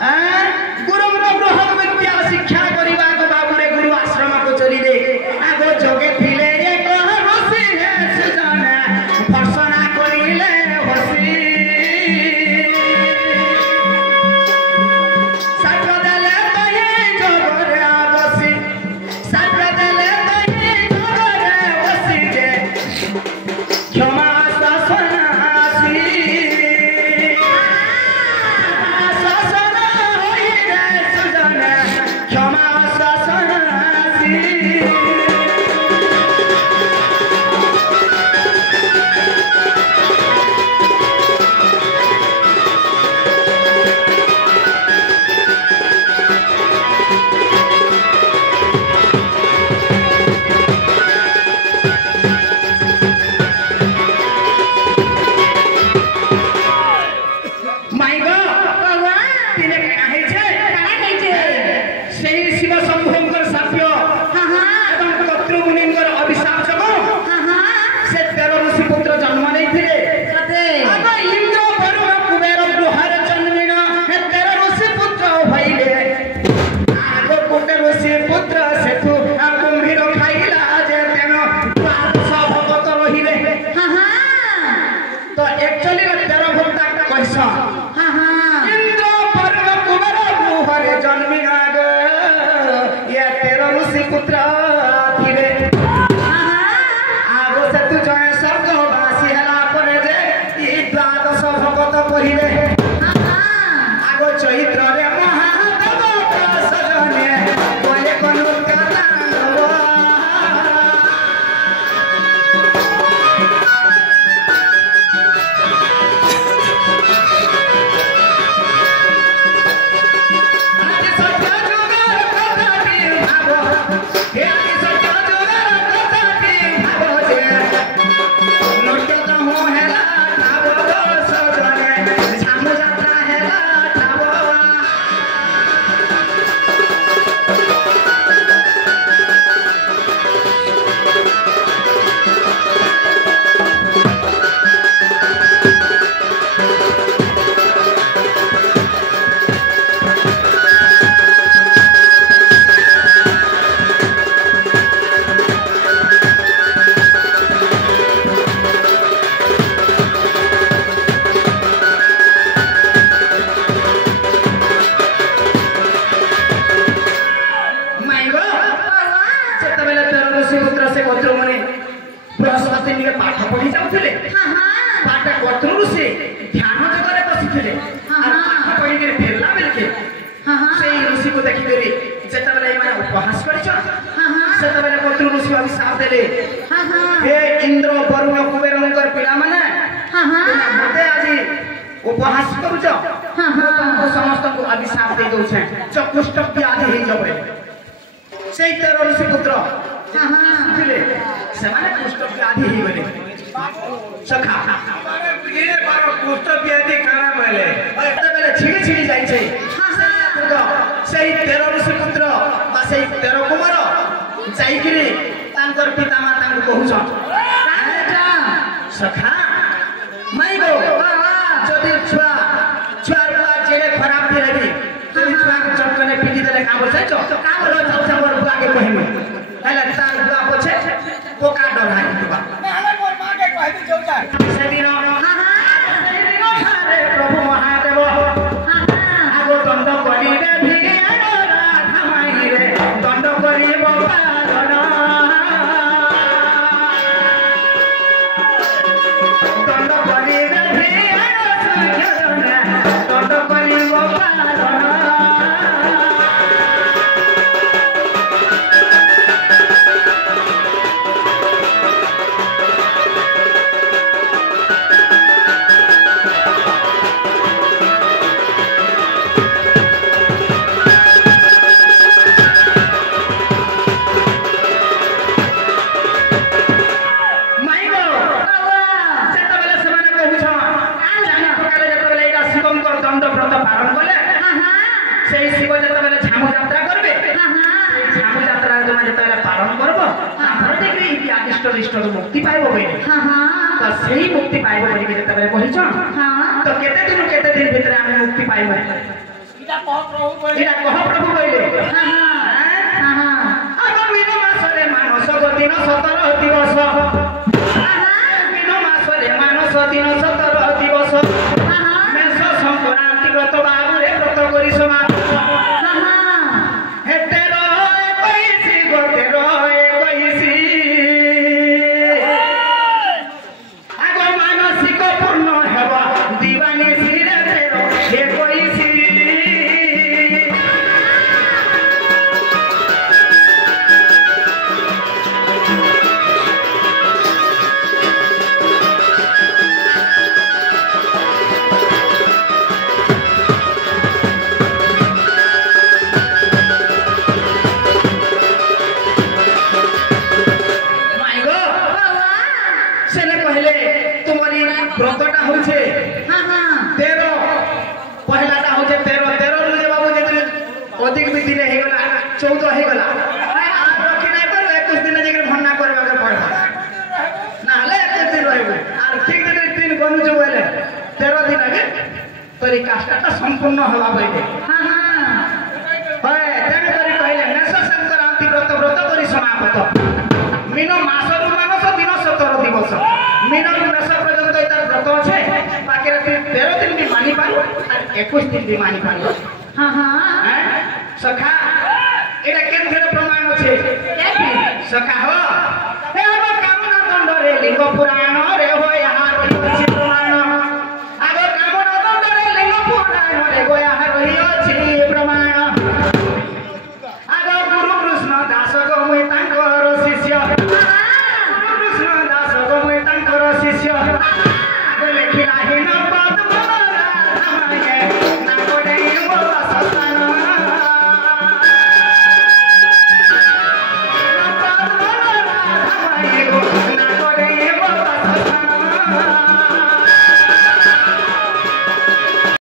गुरु ग्रह विद्या शिक्षा करवा बाबूरे गुरु आश्रम को चलिए आगो जगे थिले एक ऋषि हे सुजन भर्सना करिले हसी साक्ष्य देले तहे जगरे बसी साक्ष्य देले तहे जगरे बसी जे क्षमा उपहास करुच समस्त को अभिशाप दे दो चकुष्ट व्याधि हो जाए से 13 ऋषि पुत्र से कुष्ठ व्याधि हो गए सखा कुष्ठ व्याधि काना बेले छिड़ी छिड़ी जाए से 13 ऋषि पुत्र बा से 13 कुमार जाइकिरी तांकर पिता माता को कहूछन सखा माई गो जदि छुआ बुआ जेड़े खराब थे भी तो छुआ को चटकने पिटी देले का बोल छ तो का बोल छ मोर बुआ के कहमे हैला तार बुआ पोछे पोका डराई दुबा हैला मोर मां के कह दी जोटा से दिन अरे प्रभु महादेव आगो दंड करी रे भिगिया राधा माई रे दंड करी बाबा दंड करी रे भिगिया दंड करी बाबा मुक्ति पाइब तो सही मुक्ति पाइब तो केते दिन भीतर मुक्ति पाइब इटा कह प्रभु कहले अब मीन मासरे मानस दिन 17 दिवस मीन मासरे मानस दिन 17 दिवस मेष संक्रांति व्रत बाबू रे व्रत करी समाप्त हे 13 21 गो 13 21 आगो मानसिक पूर्ण हेबा दीवानी सिरे 13 21 व्रतटा होछे हां हां 13 पहलाटा होछे 13 13 रे बाबू जे अधिक विधि रे हे गला 14 हे गला आ रखि नै पर 21 दिन जे भन्ना करबा के पड़बा ना हले 21 दिन रहबो आर ठीक जे 3 गनु जो बोले 13 दिन आगे तोरी काष्टाटा संपूर्ण होला बइले हां हां होय तेन करी कहले मेष संक्रांति व्रत करी समाप्त मीन मासरु मानस दिन 17 दिवस मीन मेष पर्यंत इतार व्रत আছে बाकी 13 दिन भी मानी पारो और 21 दिन भी मानी पारो हां हां सखा एटा केनथेर प्रमाण আছে सखा हो हे अब कामना दंड रे लिंग पुराण